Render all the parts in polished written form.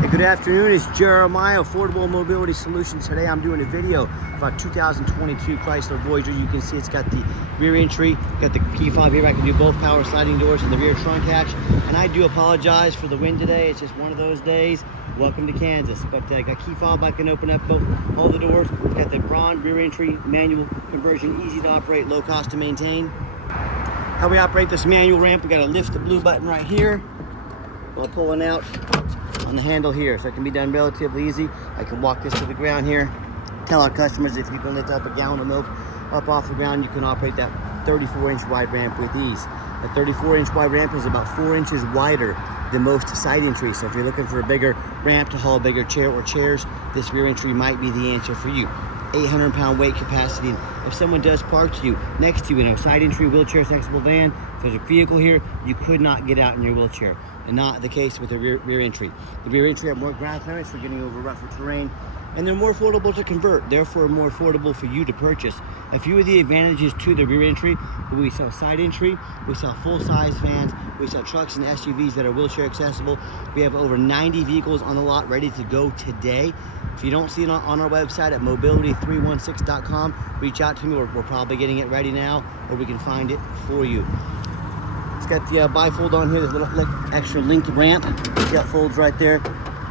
Hey, good afternoon. It's Jeremiah, Affordable Mobility Solutions. Today I'm doing a video about 2022 Chrysler Voyager. You can see it's got the rear entry, got the key fob here. I can do both power sliding doors and the rear trunk hatch. And I do apologize for the wind today. It's just one of those days. Welcome to Kansas. But I got key fob. I can open up all the doors. Got the Braun rear entry, manual conversion, easy to operate, low cost to maintain. How we operate this manual ramp, we got to lift the blue button right here while pulling out on the handle here, so it can be done relatively easy. I can walk this to the ground here. Tell our customers if you can lift up a gallon of milk up off the ground, you can operate that 34-inch wide ramp with ease. A 34-inch wide ramp is about 4 inches wider than most side entries. So if you're looking for a bigger ramp to haul a bigger chair or chairs, this rear entry might be the answer for you. 800-pound weight capacity. And if someone does park to you, next to you in a side entry wheelchair accessible van, if there's a vehicle here, you could not get out in your wheelchair. And not the case with the rear entry. The rear entry have more ground clearance for getting over rougher terrain, and they're more affordable to convert, therefore more affordable for you to purchase. A few of the advantages to the rear entry: we sell side entry, we sell full-size vans, we sell trucks and SUVs that are wheelchair accessible. We have over 90 vehicles on the lot ready to go today. If you don't see it on our website at mobility316.com, reach out to me. We're probably getting it ready now, or we can find it for you. It's got the bifold on here. There's a little extra linked ramp. It folds right there.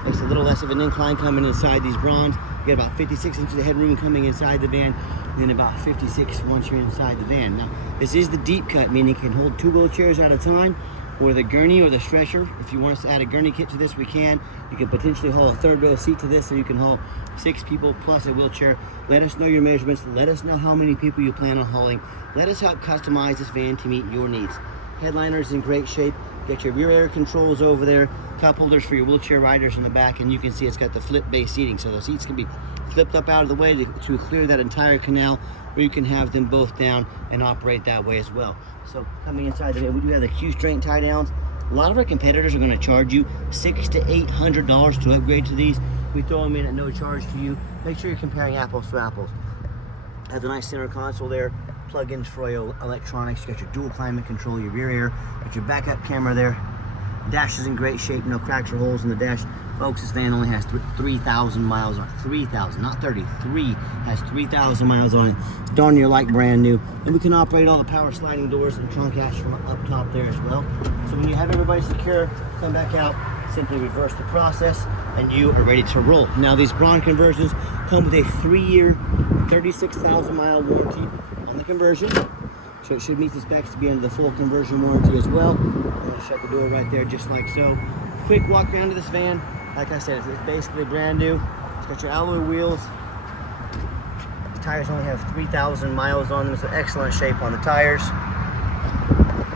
Makes a little less of an incline coming inside these Brauns. You got about 56 inches of headroom coming inside the van, and then about 56 once you're inside the van. Now, this is the deep cut, meaning it can hold 2 wheelchairs at a time, or the gurney or the stretcher. If you want us to add a gurney kit to this, we can. You can potentially haul a 3rd row seat to this, so you can haul 6 people plus a wheelchair. Let us know your measurements. Let us know how many people you plan on hauling. Let us help customize this van to meet your needs. Headliner's in great shape. Get your rear air controls over there, cup holders for your wheelchair riders in the back, and you can see it's got the flip-based seating, so the seats can be flipped up out of the way to clear that entire canal, or you can have them both down and operate that way as well. So coming inside the van, we do have the Q-strength tie downs. A lot of our competitors are going to charge you $600 to $800 to upgrade to these. We throw them in at no charge to you. Make sure you're comparing apples to apples. Has a nice center console there. Plug-ins for your electronics. You got your dual climate control, your rear air, got your backup camera there. Dash is in great shape, no cracks or holes in the dash. Folks, this van only has 3,000 miles on it. 3,000, not 30. 3 has 3,000 miles on it. It's darn near like brand new. And we can operate all the power sliding doors and trunk hatch from up top there as well. So when you have everybody secure, come back out, simply reverse the process, and you are ready to roll. Now, these Braun conversions come with a 3-year, 36,000 mile warranty on the conversion, so it should meet the specs to be under the full conversion warranty as well. I'm going to shut the door right there just like so. Quick walk around to this van. Like I said, it's basically brand new. It's got your alloy wheels. The tires only have 3,000 miles on them, so excellent shape on the tires.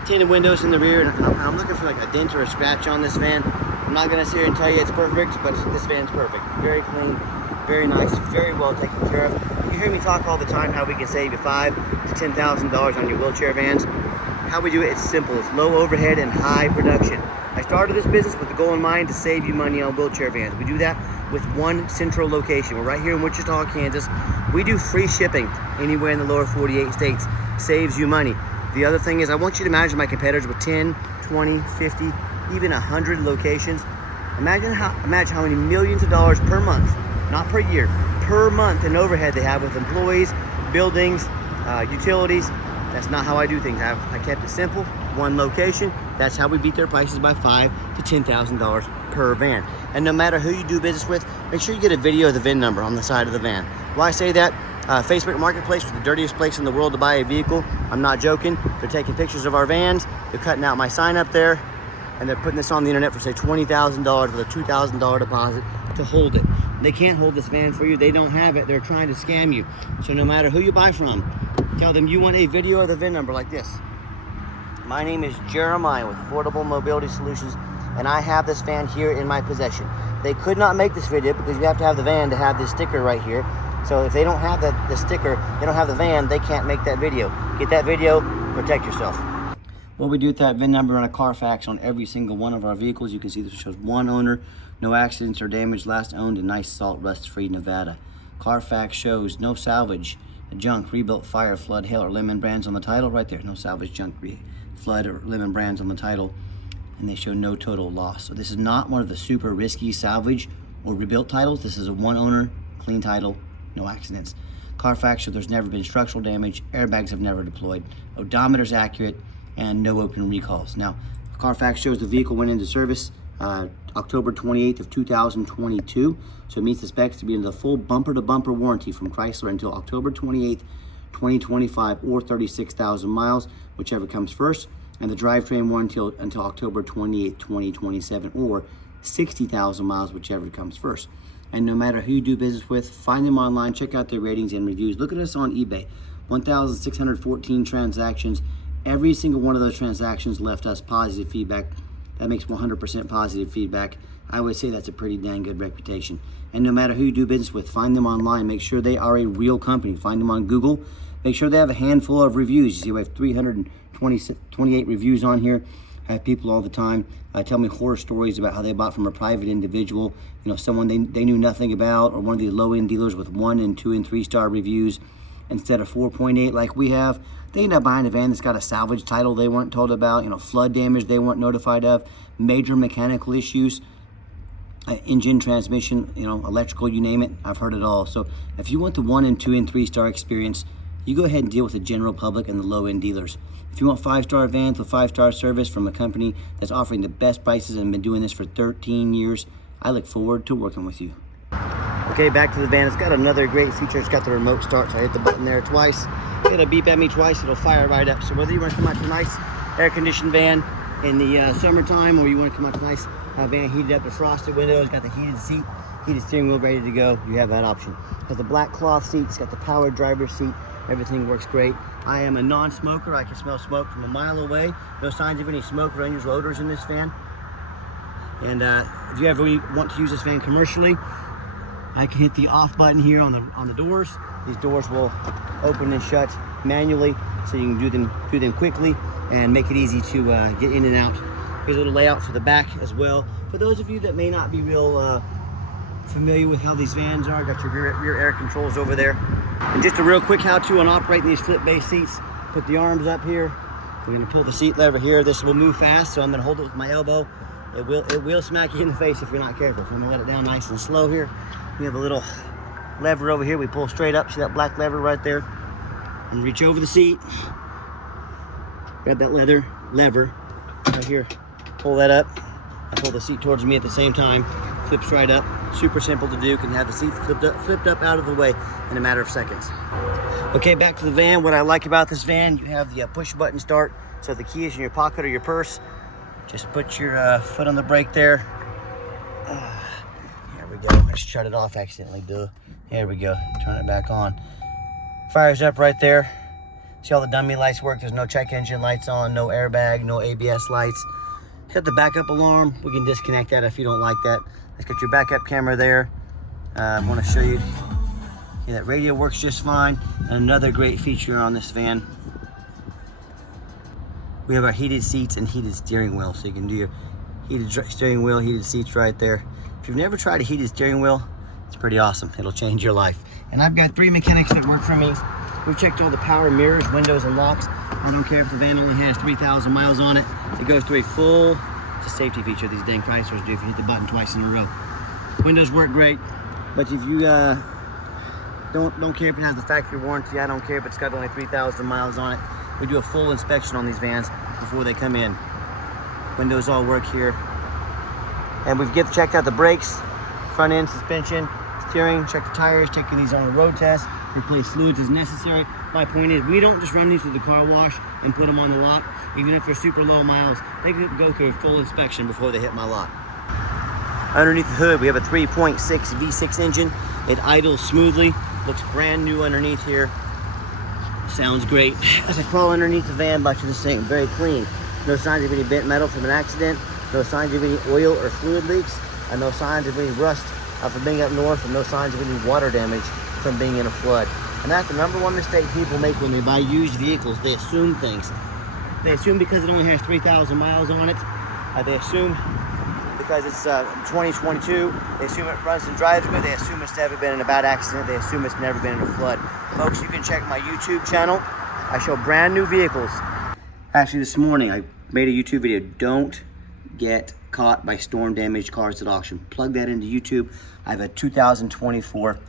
Tinted windows in the rear, and I'm looking for like a dent or a scratch on this van. I'm not going to sit here and tell you it's perfect, but this van's perfect. Very clean, very nice, very well taken care of. You hear me talk all the time how we can save you $5,000 to $10,000 on your wheelchair vans. How we do it, it's simple. It's low overhead and high production. I started this business with the goal in mind to save you money on wheelchair vans. We do that with one central location. We're right here in Wichita, Kansas. We do free shipping anywhere in the lower 48 states. Saves you money. The other thing is, I want you to imagine my competitors with 10, 20, 50, even 100 locations. Imagine how many millions of dollars per month, not per year, per month in overhead they have with employees, buildings, utilities. That's not how I do things. I kept it simple, one location. That's how we beat their prices by $5,000 to $10,000 per van. And no matter who you do business with, make sure you get a video of the VIN number on the side of the van. Why I say that? Facebook Marketplace was the dirtiest place in the world to buy a vehicle. I'm not joking. They're taking pictures of our vans. They're cutting out my sign up there, and they're putting this on the internet for say $20,000 with a $2,000 deposit to hold it. They can't hold this van for you. They don't have it. They're trying to scam you. So no matter who you buy from, tell them you want a video of the VIN number like this. My name is Jeremiah with Affordable Mobility Solutions, and I have this van here in my possession. They could not make this video because you have to have the van to have this sticker right here. So if they don't have the sticker, they don't have the van, they can't make that video. Get that video, protect yourself. What we do with that VIN number on a Carfax on every single one of our vehicles, you can see this shows one owner, no accidents or damage, last owned in nice salt rust-free Nevada. Carfax shows no salvage, junk, rebuilt, fire, flood, hail, or lemon brands on the title right there. No salvage, junk, flood, or lemon brands on the title. and they show no total loss. So this is not one of the super risky salvage or rebuilt titles. This is a one owner, clean title, no accidents. Carfax show there's never been structural damage, airbags have never deployed, odometer's accurate, and no open recalls. Now, Carfax shows the vehicle went into service October 28th of 2022, so it meets the specs to be in the full bumper-to-bumper warranty from Chrysler until October 28th, 2025, or 36,000 miles, whichever comes first, and the drivetrain warranty until October 28th, 2027, or 60,000 miles, whichever comes first. And no matter who you do business with, find them online, check out their ratings and reviews. Look at us on eBay, 1,614 transactions. Every single one of those transactions left us positive feedback. That makes 100% positive feedback. I would say that's a pretty dang good reputation. And no matter who you do business with, find them online. Make sure they are a real company. Find them on Google. Make sure they have a handful of reviews. You see, we have 328 reviews on here. I have people all the time tell me horror stories about how they bought from a private individual, you know, someone they knew nothing about, or one of these low-end dealers with 1 and 2 and 3 star reviews instead of 4.8 like we have. They end up buying a van that's got a salvage title they weren't told about, you know, flood damage they weren't notified of, major mechanical issues, engine, transmission, you know, electrical, you name it. I've heard it all. So if you want the 1 and 2 and 3 star experience, you go ahead and deal with the general public and the low-end dealers. If you want 5-star vans with 5-star service from a company that's offering the best prices and been doing this for 13 years, I look forward to working with you. Okay, back to the van. It's got another great feature. It's got the remote start, so I hit the button there twice. It'll beep at me twice, it'll fire right up. So whether you want to come out to a nice air-conditioned van in the summertime, or you want to come out to a nice van heated up, the frosted windows, got the heated seat, heated steering wheel ready to go, you have that option. It has the black cloth seats, got the power driver's seat, everything works great. I am a non-smoker. I can smell smoke from a mile away. No signs of any smoke or unusual odors in this van. And if you ever want to use this van commercially, I can hit the off button here on the doors. These doors will open and shut manually, so you can do them quickly and make it easy to get in and out. Here's a little layout for the back as well. For those of you that may not be real familiar with how these vans are, got your rear air controls over there. And just a real quick how-to on operating these flip base seats. Put the arms up here. We're gonna pull the seat lever here. This will move fast, so I'm gonna hold it with my elbow. It will smack you in the face if you're not careful. So I'm gonna let it down nice and slow here. We have a little lever over here. We pull straight up. See that black lever right there? I'm gonna reach over the seat. Grab that lever right here. Pull that up. I pull the seat towards me at the same time. Flips right up. Super simple to do. Can have the seat flipped up out of the way in a matter of seconds. Okay, back to the van. What I like about this van, you have the push button start. So the key is in your pocket or your purse. Just put your foot on the brake there. There we go. I just shut it off accidentally. There we go. Turn it back on. Fires up right there. See all the dummy lights work. There's no check engine lights on, no airbag, no ABS lights. Got the backup alarm. We can disconnect that if you don't like that. Let's get your backup camera there. I want to show you. Yeah, that radio works just fine. And another great feature on this van, we have our heated seats and heated steering wheel. So you can do your heated steering wheel, heated seats right there. If you've never tried a heated steering wheel, it's pretty awesome. It'll change your life. And I've got 3 mechanics that work for me. We checked all the power mirrors, windows, and locks. I don't care if the van only has 3,000 miles on it. It goes through a full, it's a safety feature these dang Chryslers do if you hit the button twice in a row. Windows work great, but if you don't care if it has the factory warranty, I don't care if it's got only 3,000 miles on it. We do a full inspection on these vans before they come in. Windows all work here. And we've checked out the brakes, front end, suspension, steering, check the tires, taking these on a road test, replace fluids as necessary. My point is, we don't just run these through the car wash and put them on the lot. Even if they're super low miles, they can go through a full inspection before they hit my lot. Underneath the hood, we have a 3.6 V6 engine. It idles smoothly, looks brand new underneath here. Sounds great. As I crawl underneath the van, much of the same, very clean. No signs of any bent metal from an accident, no signs of any oil or fluid leaks, and no signs of any rust from being up north, and no signs of any water damage from being in a flood. And that's the #1 mistake people make when they buy used vehicles. They assume things. They assume because it only has 3,000 miles on it. They assume because it's 2022, they assume it runs and drives good. They assume it's never been in a bad accident. They assume it's never been in a flood. Folks, you can check my YouTube channel. I show brand new vehicles. Actually, this morning I made a YouTube video. Don't get caught by storm damaged cars at auction. Plug that into YouTube. I have a 2024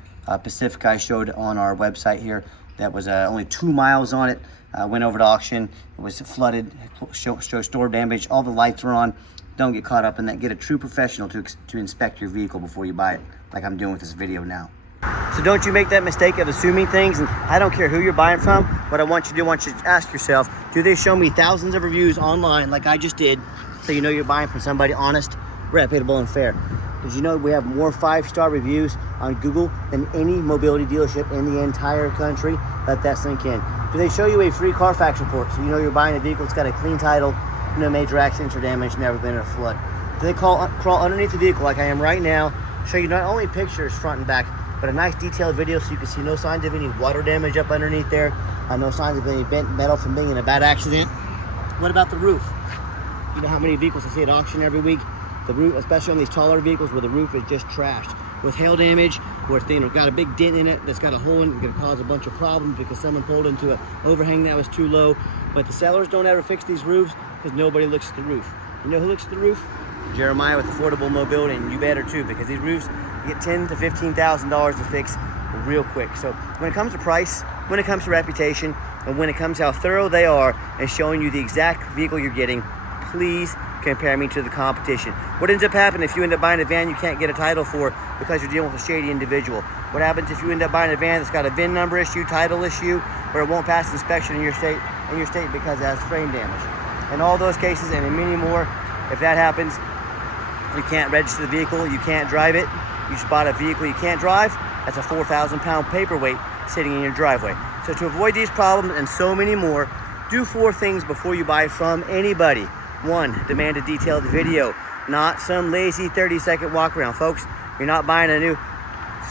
Pacifica I showed on our website here that was only 2 miles on it. Went over to auction. It was flooded, show storm damage. All the lights are on. Don't get caught up in that. Get a true professional to inspect your vehicle before you buy it, like I'm doing with this video now. So don't you make that mistake of assuming things, and I don't care who you're buying from. What I want you to do, I want you to ask yourself, do they show me thousands of reviews online like I just did, so you know you're buying from somebody honest, reputable, and fair? Did you know we have more 5-star reviews on Google than any mobility dealership in the entire country? Let that sink in. Do they show you a free Carfax report, so you know you're buying a vehicle that's got a clean title, no major accidents or damage, never been in a flood? Do they crawl underneath the vehicle like I am right now, show you not only pictures front and back, but a nice detailed video so you can see no signs of any water damage up underneath there, no signs of any bent metal from being in a bad accident? What about the roof? You know how many vehicles I see at auction every week? The roof, especially on these taller vehicles where the roof is just trashed. With hail damage, where it's got a big dent in it that's got a hole in it, it's going to cause a bunch of problems because someone pulled into an overhang that was too low. But the sellers don't ever fix these roofs because nobody looks at the roof. You know who looks at the roof? Jeremiah with Affordable Mobility, and you better too, because these roofs get $10,000 to $15,000 to fix real quick. So when it comes to price, when it comes to reputation, and when it comes to how thorough they are and showing you the exact vehicle you're getting, please compare me to the competition. What ends up happening if you end up buying a van you can't get a title for because you're dealing with a shady individual? What happens if you end up buying a van that's got a VIN number issue, title issue, or it won't pass inspection in your state because it has frame damage? In all those cases and in many more, if that happens, you can't register the vehicle, you can't drive it. You spot a vehicle you can't drive, that's a 4,000-pound paperweight sitting in your driveway. So to avoid these problems and so many more, do 4 things before you buy from anybody. 1, demand a detailed video, not some lazy 30-second walk around. Folks, you're not buying a new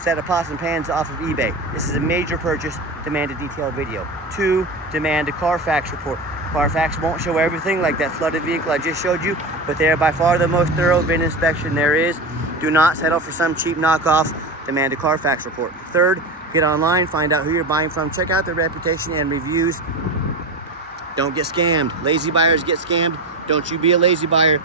set of pots and pans off of eBay. This is a major purchase. Demand a detailed video. 2, demand a Carfax report. Carfax won't show everything like that flooded vehicle I just showed you, but they are by far the most thorough VIN inspection there is. Do not settle for some cheap knockoff. Demand a Carfax report. 3rd, get online, find out who you're buying from, check out their reputation and reviews. Don't get scammed. Lazy buyers get scammed. Don't you be a lazy buyer.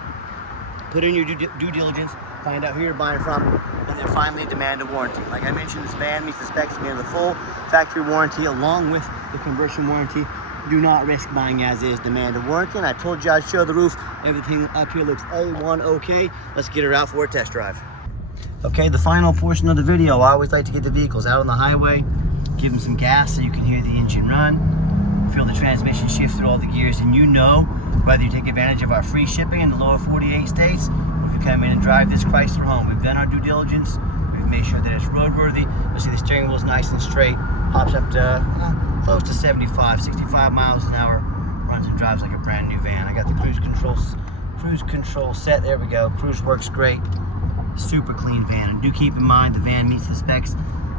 Put in your due diligence, find out who you're buying from, and then finally demand a warranty. Like I mentioned, this van meets the specs of the full factory warranty along with the conversion warranty. Do not risk buying as is. Demand a warranty. And I told you I'd show the roof. Everything up here looks A1 okay. Let's get her out for a test drive. Okay, the final portion of the video. I always like to get the vehicles out on the highway, give them some gas so you can hear the engine run, feel the transmission shift through all the gears, and you know whether you take advantage of our free shipping in the lower 48 states, or if you come in and drive this Chrysler home. We've done our due diligence. We've made sure that it's roadworthy. You'll see the steering wheel is nice and straight, pops up to close to 65 miles an hour, runs and drives like a brand new van. I got the cruise control set. There we go. Cruise works great. Super clean van. And do keep in mind the van meets the specs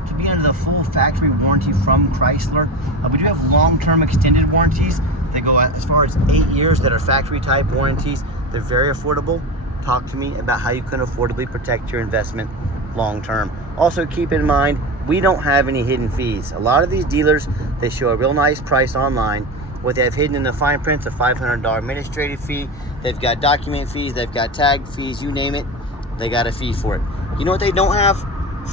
to be under the full factory warranty from Chrysler. We do have long-term extended warranties. They go as far as 8 years that are factory type warranties. They're very affordable. Talk to me about how you can affordably protect your investment long-term. Also keep in mind, we don't have any hidden fees. A lot of these dealers, they show a real nice price online. What they have hidden in the fine print's a $500 administrative fee. They've got document fees, they've got tag fees, you name it, they got a fee for it. You know what they don't have?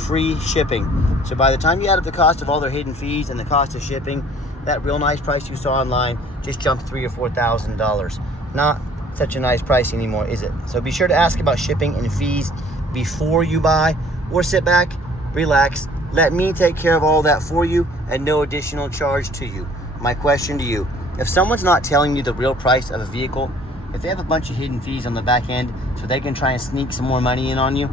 Free shipping. So by the time you add up the cost of all their hidden fees and the cost of shipping, that real nice price you saw online just jumped $3,000 or $4,000. Not such a nice price anymore, is it? So be sure to ask about shipping and fees before you buy, or sit back, relax, let me take care of all that for you at no additional charge to you. My question to you, if someone's not telling you the real price of a vehicle, if they have a bunch of hidden fees on the back end so they can try and sneak some more money in on you,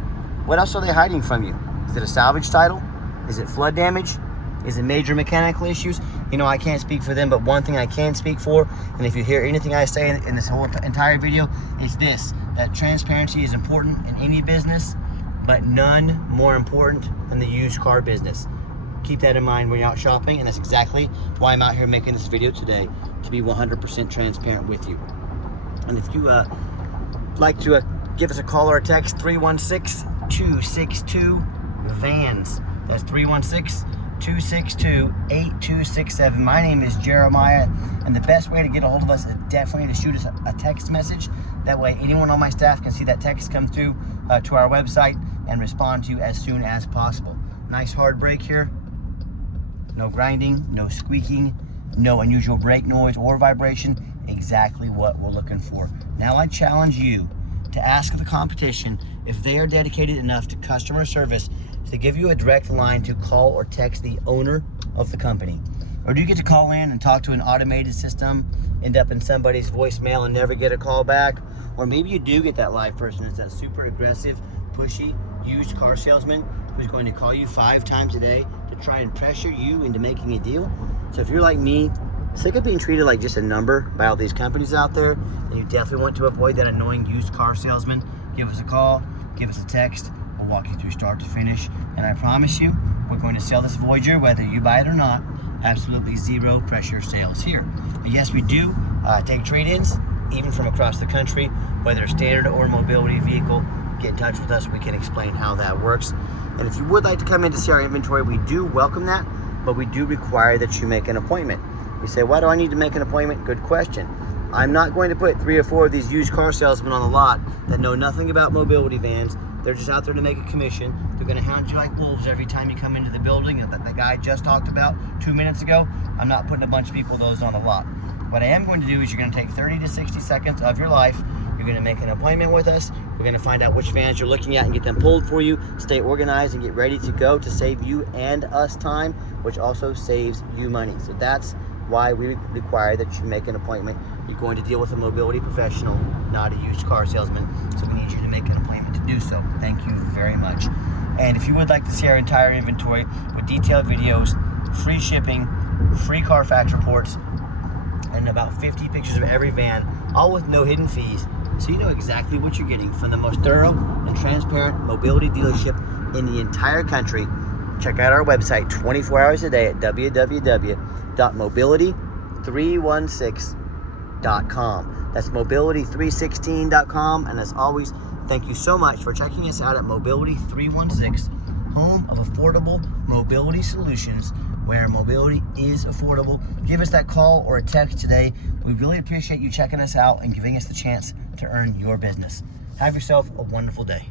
what else are they hiding from you? Is it a salvage title? Is it flood damage? Is it major mechanical issues? You know, I can't speak for them, but one thing I can speak for, and if you hear anything I say in this whole entire video, it's this, that transparency is important in any business, but none more important than the used car business. Keep that in mind when you're out shopping, and that's exactly why I'm out here making this video today, to be 100% transparent with you. And if you like to give us a call or a text, 316-262-VANS. That's 316-262-8267. My name is Jeremiah, and the best way to get a hold of us is definitely to shoot us a text message. That way anyone on my staff can see that text come through to our website and respond to you as soon as possible. Nice hard brake here. No grinding, no squeaking, no unusual brake noise or vibration. Exactly what we're looking for. Now I challenge you to ask the competition if they are dedicated enough to customer service to give you a direct line to call or text the owner of the company. Or do you get to call in and talk to an automated system, end up in somebody's voicemail and never get a call back? Or maybe you do get that live person. It's that super aggressive, pushy, used car salesman who's going to call you 5 times a day to try and pressure you into making a deal. So if you're like me, sick of being treated like just a number by all these companies out there, and you definitely want to avoid that annoying used car salesman, give us a call, give us a text. We'll walk you through start to finish. And I promise you, we're going to sell this Voyager whether you buy it or not. Absolutely zero pressure sales here. But yes, we do take trade-ins, even from across the country, whether a standard or mobility vehicle. Get in touch with us. We can explain how that works. And if you would like to come in to see our inventory, we do welcome that, but we do require that you make an appointment. You say, why do I need to make an appointment? Good question. I'm not going to put 3 or 4 of these used car salesmen on the lot that know nothing about mobility vans. They're just out there to make a commission. They're going to hound you like wolves every time you come into the building that the guy just talked about 2 minutes ago. I'm not putting a bunch of people of those on the lot. What I am going to do is you're going to take 30 to 60 seconds of your life. You're going to make an appointment with us. We're going to find out which vans you're looking at and get them pulled for you. Stay organized and get ready to go to save you and us time, which also saves you money. So that's why we require that you make an appointment. You're going to deal with a mobility professional, not a used car salesman. So we need you to make an appointment to do so. Thank you very much. And if you would like to see our entire inventory with detailed videos, free shipping, free Carfax reports, and about 50 pictures of every van, all with no hidden fees, so you know exactly what you're getting from the most thorough and transparent mobility dealership in the entire country, check out our website 24 hours a day at www.mobility316.com. That's mobility316.com. And as always, thank you so much for checking us out at Mobility 316, home of affordable mobility solutions, where mobility is affordable. Give us that call or a text today. We really appreciate you checking us out and giving us the chance to earn your business. Have yourself a wonderful day.